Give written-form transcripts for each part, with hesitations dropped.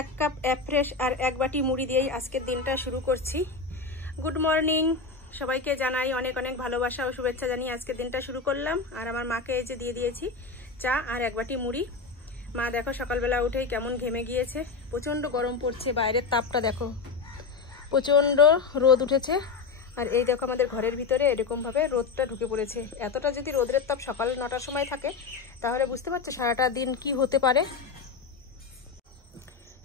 এক cup afresh আর এক বাটি মুড়ি দিয়েই আজকের দিনটা শুরু করছি। গুড মর্নিং, সবাইকে জানাই অনেক অনেক ভালোবাসা ও শুভেচ্ছা জানিয়ে আজকের দিনটা শুরু করলাম। আর আমার মাকে এই যে দিয়ে দিয়েছি চা আর এক বাটি মুড়ি। মা দেখো সকালবেলা উঠেই কেমন ঘেমে গিয়েছে, প্রচণ্ড গরম পড়ছে, বাইরের তাপটা দেখো, প্রচণ্ড রোদ উঠেছে। আর এই দেখো আমাদের ঘরের ভিতরে এরকমভাবে রোদটা ঢুকে পড়েছে। এতটা যদি রোদের তাপ সকাল 9টার সময় থাকে তাহলে বুঝতে পারছো সারাটা দিন কি হতে পারে।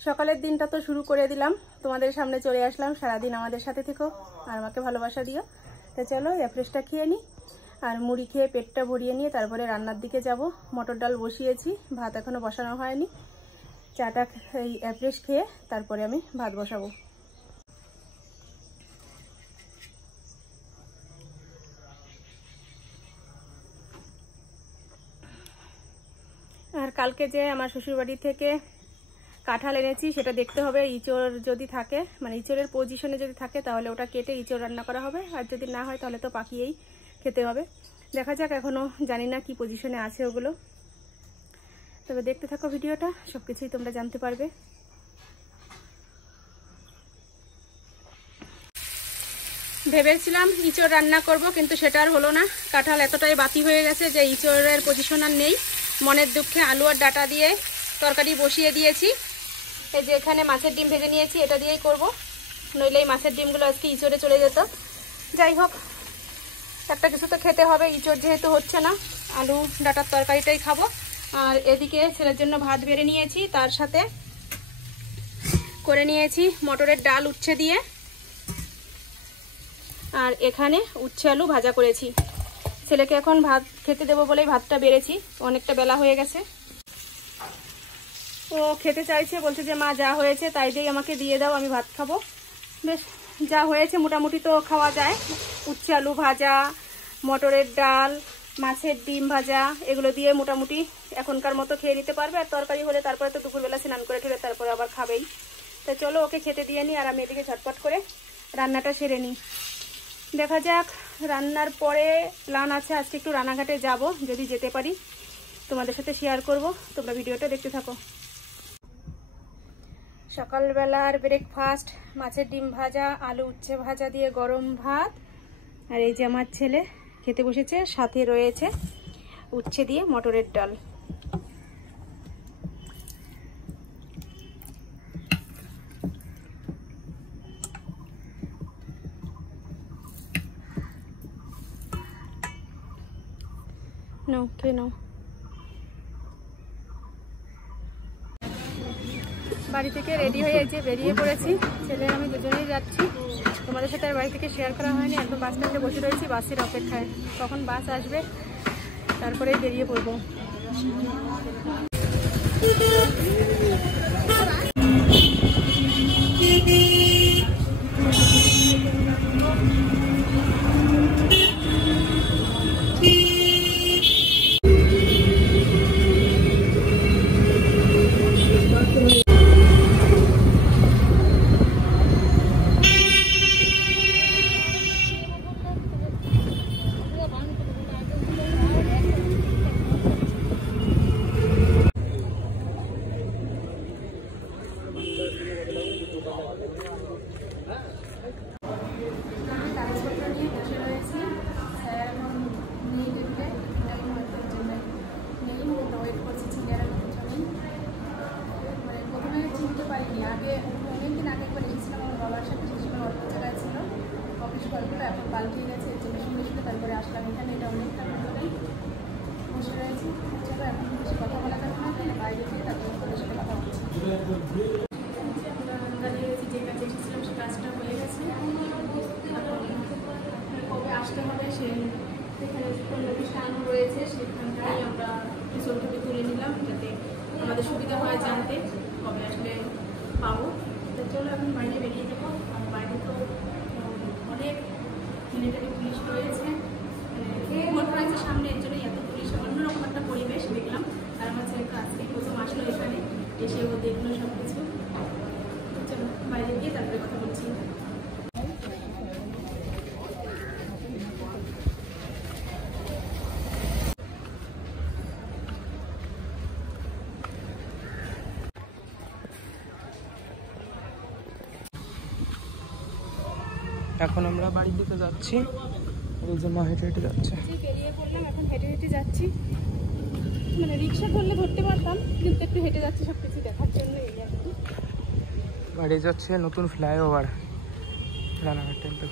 সকালের দিনটা তো শুরু করে দিলাম, তোমাদের সামনে চলে আসলাম। সারাদিন আমাদের সাথে থেকো আর আমাকে ভালোবাসা দিও। তো চলো অ্যাফ্রেশটা খেয়ে নিই আর মুড়ি খেয়ে পেটটা ভরিয়ে নিয়ে তারপরে রান্নার দিকে যাব। মটর ডাল বসিয়েছি, ভাত এখনো বসানো হয়নি। চাটা এই অ্যাফ্রেশ খেয়ে তারপরে আমি ভাত বসাবো। আর কালকে যে আমার শ্বশুরবাড়ি থেকে কাঁঠাল এনেছি সেটা দেখতে হবে। ইঁচড় যদি থাকে, মানে ইঁচড়ের পজিশনে যদি থাকে তাহলে ওটা কেটে ইঁচড় রান্না করা হবে, আর যদি না হয় তাহলে তো পাকিয়েই খেতে হবে। দেখা যাক, এখনো জানি না কি পজিশনে আছে ওগুলো। তবে দেখতে থাকো ভিডিওটা, সব কিছুই তোমরা জানতে পারবে। ভেবেছিলাম ইঁচড় রান্না করব, কিন্তু সেটা আর হলো না। কাঁঠাল এতটাই বাতি হয়ে গেছে যে ইঁচড়ের পজিশন আর নেই। মনের দুঃখে আলু আর ডাটা দিয়ে তরকারি বসিয়ে দিয়েছি। এই যে এখানে মাছের ডিম ভেজে নিয়েছি, এটা দিয়েই করব, নইলে এই মাছের ডিমগুলো আজকে ইঁচড়ে চলে যেত। যাই হোক, একটা কিছু তো খেতে হবে, ইঁচড় যেহেতু হচ্ছে না, আলু ডাটার তরকারিটাই খাবো। আর এদিকে ছেলের জন্য ভাত বেড়ে নিয়েছি, তার সাথে করে নিয়েছি মটরের ডাল উচ্ছে দিয়ে, আর এখানে উচ্ছে আলু ভাজা করেছি। ছেলেকে এখন ভাত খেতে দেবো বলেই ভাতটা বেড়েছি, অনেকটা বেলা হয়ে গেছে। ও খেতে চাইছে, বলছে যে মা যা হয়েছে তাই দিয়েই আমাকে দিয়ে দাও, আমি ভাত খাবো। বেশ, যা হয়েছে মোটামুটি তো খাওয়া যায়। উচ্ছে আলু ভাজা, মটরের ডাল, মাছের ডিম ভাজা, এগুলো দিয়ে মোটামুটি এখনকার মতো খেয়ে নিতে পারবে। আর তরকারি হলে তারপরে তো দুপুরবেলা স্নান করে খেলে তারপরে আবার খাবেই। তো চলো ওকে খেতে দিয়ে নিই, আর আমি এদিকে ঝটপট করে রান্নাটা সেরে নিই। দেখা যাক, রান্নার পরে প্ল্যান আছে আজকে একটু রানাঘাটে যাব, যদি যেতে পারি তোমাদের সাথে শেয়ার করব। তোমরা ভিডিওটা দেখতে থাকো। সকালবেলার ব্রেকফাস্ট মাছের ডিম ভাজা, আলু উচ্ছে ভাজা দিয়ে গরম ভাত। আর এই যে আমার ছেলে খেতে বসেছে, সাথে রয়েছে উচ্ছে দিয়ে মটরের ডাল। নাও খেয়ে নাও। বাড়ি থেকে রেডি হয়ে যে বেরিয়ে পড়েছি, ছেলে আমি দুজনেই যাচ্ছি। তোমাদের সাথে আর বাড়ি থেকে শেয়ার করা হয়নি, একদম বাস স্ট্যান্ডে বসে রয়েছি বাসের অপেক্ষায়, কখন বাস আসবে তারপরেই বেরিয়ে পড়বো। আগে অনেকদিন আগে একবার এসেছিলাম আমার বাবার সাথে, সে সময় অল্প জায়গায় ছিল, অফিস ঘরগুলো এখন পাল্টে গেছে, এর জন্য শুনে শুনে তারপরে আসলাম এখানে। এটা অনেকটা দূরে বসে রয়েছি। চলো এখন বেশি কথা বলা যাবে না, তাহলে বাইরে গিয়ে তারপরে তোদের সাথে কথা বলছি। আমরা দাঁড়িয়ে গেছি, যে কাজে এসেছিলাম সে কাজটা হয়ে গেছে। কবে আসতে হবে সেই এখানে অনুষ্ঠান রয়েছে, সেখানটাই আমরা ছবি তুলে নিলাম যাতে আমাদের সুবিধা হয় জানতে কবে আসলে পাবো। তো চলো এখন বাইরে বেরিয়ে যাবো। আর বাইরে তো অনেক মিলিটারি পুলিশ রয়েছে, ভোট রয়েছে সামনে, এর জন্যই এত পুলিশ, অন্যরকম একটা পরিবেশ দেখলাম। আর আমার ছেলে আজকে প্রথম আসলো এখানে, এসে ও দেখলো সব কিছু। তো চলো বাইরে গিয়ে তারপরে কথা বলছি। এখন আমরা বাড়ির দিকে যাচ্ছি। এই যে মা হেঁটে হেঁটে যাচ্ছে। বেরিয়ে পড়লাম, এখন হেঁটে হেঁটে যাচ্ছি। মানে রিক্সা ধরলে ধরতে পারতাম, কিন্তু একটু হেঁটে যাচ্ছি সব কিছু দেখার জন্য। এই আর কি। বাড়ি যাচ্ছে নতুন ফ্লাইওভার রানাঘাট টেম্পল।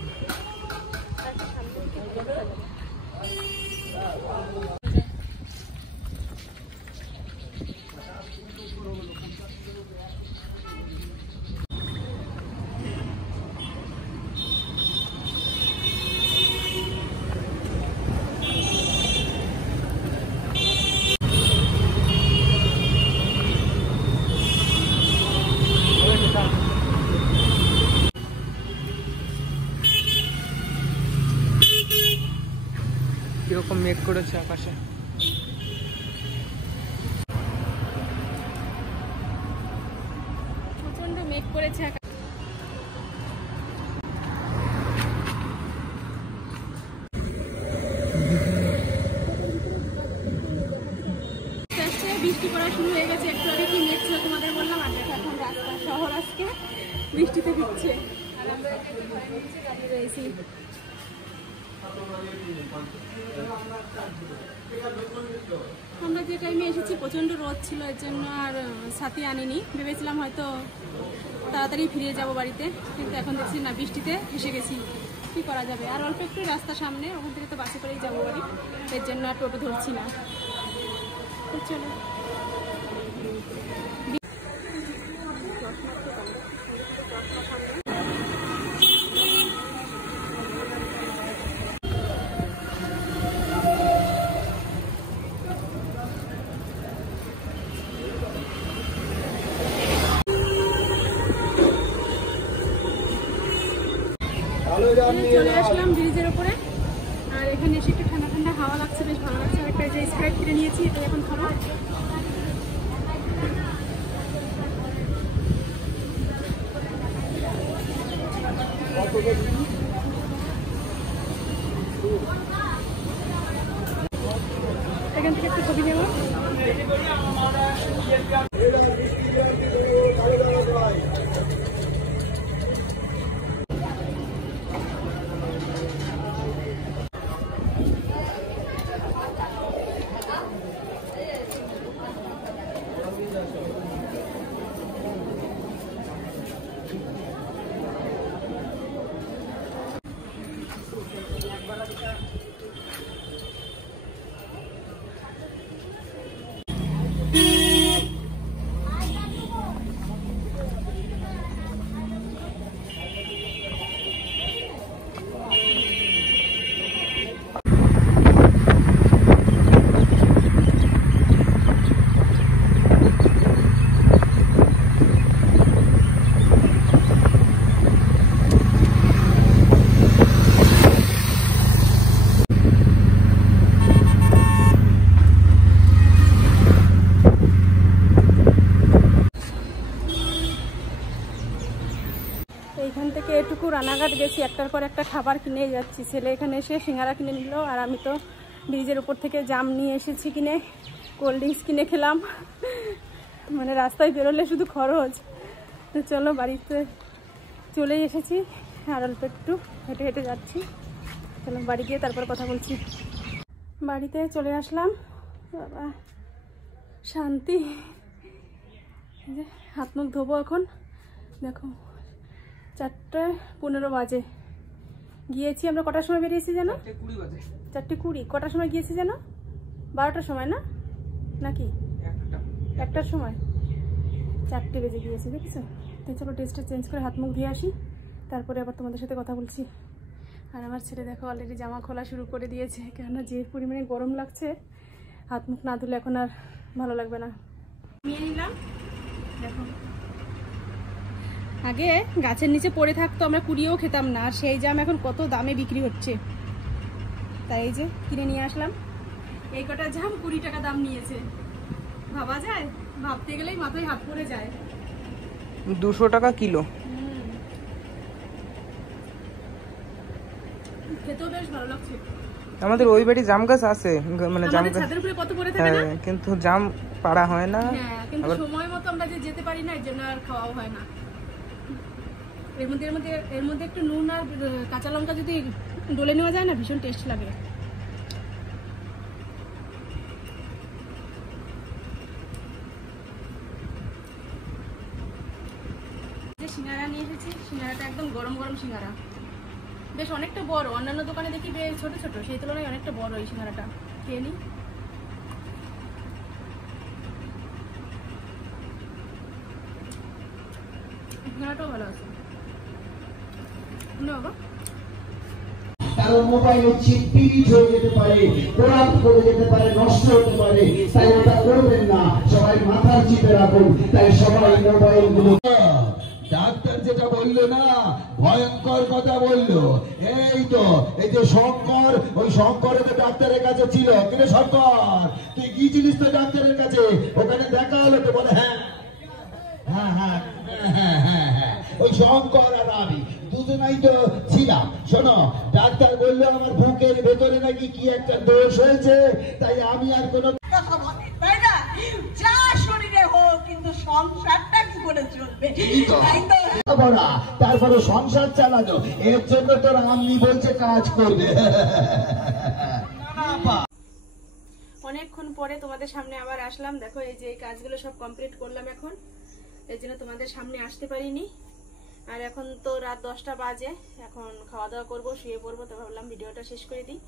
কিরকম মেঘ করেছে আকাশে। প্রচন্ড মেঘ করেছে আকাশে। বৃষ্টি পড়া শুরু হয়ে গেছে। একটু আগে কি মেঘ ছিল তোমাদের বললাম, আর এখন রাস্তা শহর আজকে বৃষ্টিতে ভিজছে। আর আমরা একটু ঘরের নিচে দাঁড়িয়ে রয়েছি। আমরা যে টাইমে এসেছি প্রচন্ড রোদ ছিল, এর জন্য আর সাথী আনিনি। ভেবেছিলাম হয়তো তাড়াতাড়ি ফিরে যাব বাড়িতে, কিন্তু এখন দেখছি না, বৃষ্টিতে ফেসে গেছি। কি করা যাবে, আর অল্প একটু রাস্তা সামনে, ওখান থেকে তো বাসে করেই যাবো বাড়ি, এর জন্য আর টোটো ধরছি না। তো চলো। চলে আসলাম ব্রিজের উপরে, আর এখানে এসে একটু ঠান্ডা ঠান্ডা হাওয়া লাগছে, বেশ ভালো লাগছে। আর একটা যে স্প্রাইট কিনে নিয়েছি, এটা এখন খাবো। এখান থেকে একটু ছবি নেব। এইখান থেকে এটুকু রানাঘাট গেছি, একটার পর একটা খাবার কিনে যাচ্ছি। ছেলে এখানে এসে সিঙ্গারা কিনে নিল, আর আমি তো ব্রিজের উপর থেকে জাম নিয়ে এসেছি কিনে, কোল্ড ড্রিঙ্কস কিনে খেলাম। মানে রাস্তায় বেরোলে শুধু খরচ। তো চলো, বাড়িতে চলেই এসেছি, আর অল্প একটু হেঁটে হেঁটে যাচ্ছি। চলো বাড়ি গিয়ে তারপর কথা বলছি। বাড়িতে চলে আসলাম, বাবা শান্তি। যে হাত মুখ ধোবো এখন। দেখো 4:15 বাজে। গিয়েছি আমরা, কটার সময় বেরিয়েছি যেন? 4:20। কটার সময় গিয়েছি যেন? 12টার সময় না, নাকি 1টার সময়? 4টে বেজে গিয়েছে, দেখেছো? তো চলো ড্রেসটা চেঞ্জ করে হাত মুখ ধুয়ে আসি, তারপরে আবার তোমাদের সাথে কথা বলছি। আর আমার ছেলে দেখো অলরেডি জামা খোলা শুরু করে দিয়েছে, কেননা যে পরিমাণে গরম লাগছে, হাত মুখ না ধুলে এখন আর ভালো লাগবে না। নিয়ে নিলাম, দেখো আগে গাছের নিচে পড়ে থাকতো, আমরা কুড়িয়েও খেতাম না, আর সেই জাম এখন কত দামে বিক্রি হচ্ছে। তাই এই যে কিনে নিয়ে আসলাম। এই কটা জাম 20 টাকা দাম নিয়েছে। ভাবা যায়? ভাবতে গেলেই মাথায় হাত পড়ে যায়। 200 টাকা কিলো। খেতেও বেশ ভালো লাগছে। আমাদের ওই বাড়ি জাম গাছ আছে, মানে জাম গাছ ছাদের উপরে কত পড়ে থাকে না, কিন্তু জাম পাড়া হয় না। হ্যাঁ, কিন্তু সময় মতো আমরা যে যেতে পারি না, এর জন্য আর খাওয়াও হয় না। এর মধ্যে একটু নুন আর কাঁচা লঙ্কা যদি ডলে নেওয়া যায় না, ভীষণ টেস্ট লাগে। যে সিঙ্গারা নিয়ে এসেছি, সিঙ্গারাটা একদম গরম গরম সিঙ্গারা, বেশ অনেকটা বড়। অন্যান্য দোকানে দেখি বেশ ছোট ছোট, সেই তুলনায় অনেকটা বড় এই সিঙ্গারাটা। খেয়ে নিই। সিঙ্গারাটাও ভালো আছে। কারণ মোবাইলের চিপ পিরিচ হয়ে যেতে পারে, কোরাপ করে যেতে পারে, নষ্ট হতে পারে, তাই ওটা করবেন না। সবাই মাথার চিপে রাখুন। তাই সবাই মোবাইল গুলো, ডাক্তার যেটা বললো না, ভয়ঙ্কর কথা বললো। এই তো এই যে শঙ্কর, ওই শঙ্কর তো ডাক্তারের কাছে ছিল। কিন্তু শঙ্কর, তুই গিয়েছিলিস তো ডাক্তারের কাছে, ওখানে দেখা হলো তো? বলে হ্যাঁ হ্যাঁ হ্যাঁ হ্যাঁ হ্যাঁ হ্যাঁ, ওই শঙ্কর আর আমি দুজনাই তো ছিলাম। শোনো, ডাক্তার বললো আমার বুকের ভেতরে নাকি কি একটা দোষ হয়েছে, তাই আমি আর কোনো তাই না, যা শরীরে হোক, কিন্তু সংসারটা কি করে চলবে? তারপরে সংসার চালানো, এর জন্য তোর আম্মি বলছে কাজ করবে। অনেকক্ষণ পরে তোমাদের সামনে আবার আসলাম। দেখো এই যে এই কাজগুলো সব কমপ্লিট করলাম এখন, এর জন্য তোমাদের সামনে আসতে পারিনি। আর এখন তো রাত 10টা বাজে, এখন খাওয়া দাওয়া করবো, শুয়ে পড়বো। তো ভাবলাম ভিডিওটা শেষ করে দিই।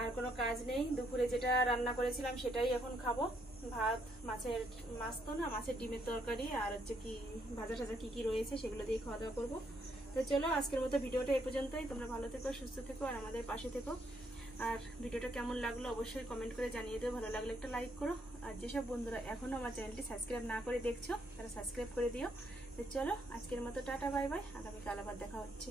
আর কোনো কাজ নেই, দুপুরে যেটা রান্না করেছিলাম সেটাই এখন খাবো। ভাত, মাছ তো না, মাছের ডিমের তরকারি, আর হচ্ছে কি ভাজা টাজা কি কি রয়েছে সেগুলো দিয়ে খাওয়া দাওয়া করবো। তো চলো, আজকের মতো ভিডিওটা এই পর্যন্তই। তোমরা ভালো থেকো, সুস্থ থেকো, আর আমাদের পাশে থেকো। আর ভিডিওটা কেমন লাগলো অবশ্যই কমেন্ট করে জানিয়ে দিও। ভালো লাগলে একটা লাইক করো। আর যেসব বন্ধুরা এখনো আমার চ্যানেলটি সাবস্ক্রাইব না করে দেখছো, তারা সাবস্ক্রাইব করে দিও। তো চলো, আজকের মতো টাটা, বাই বাই। আগামীকাল আবার দেখা হচ্ছে।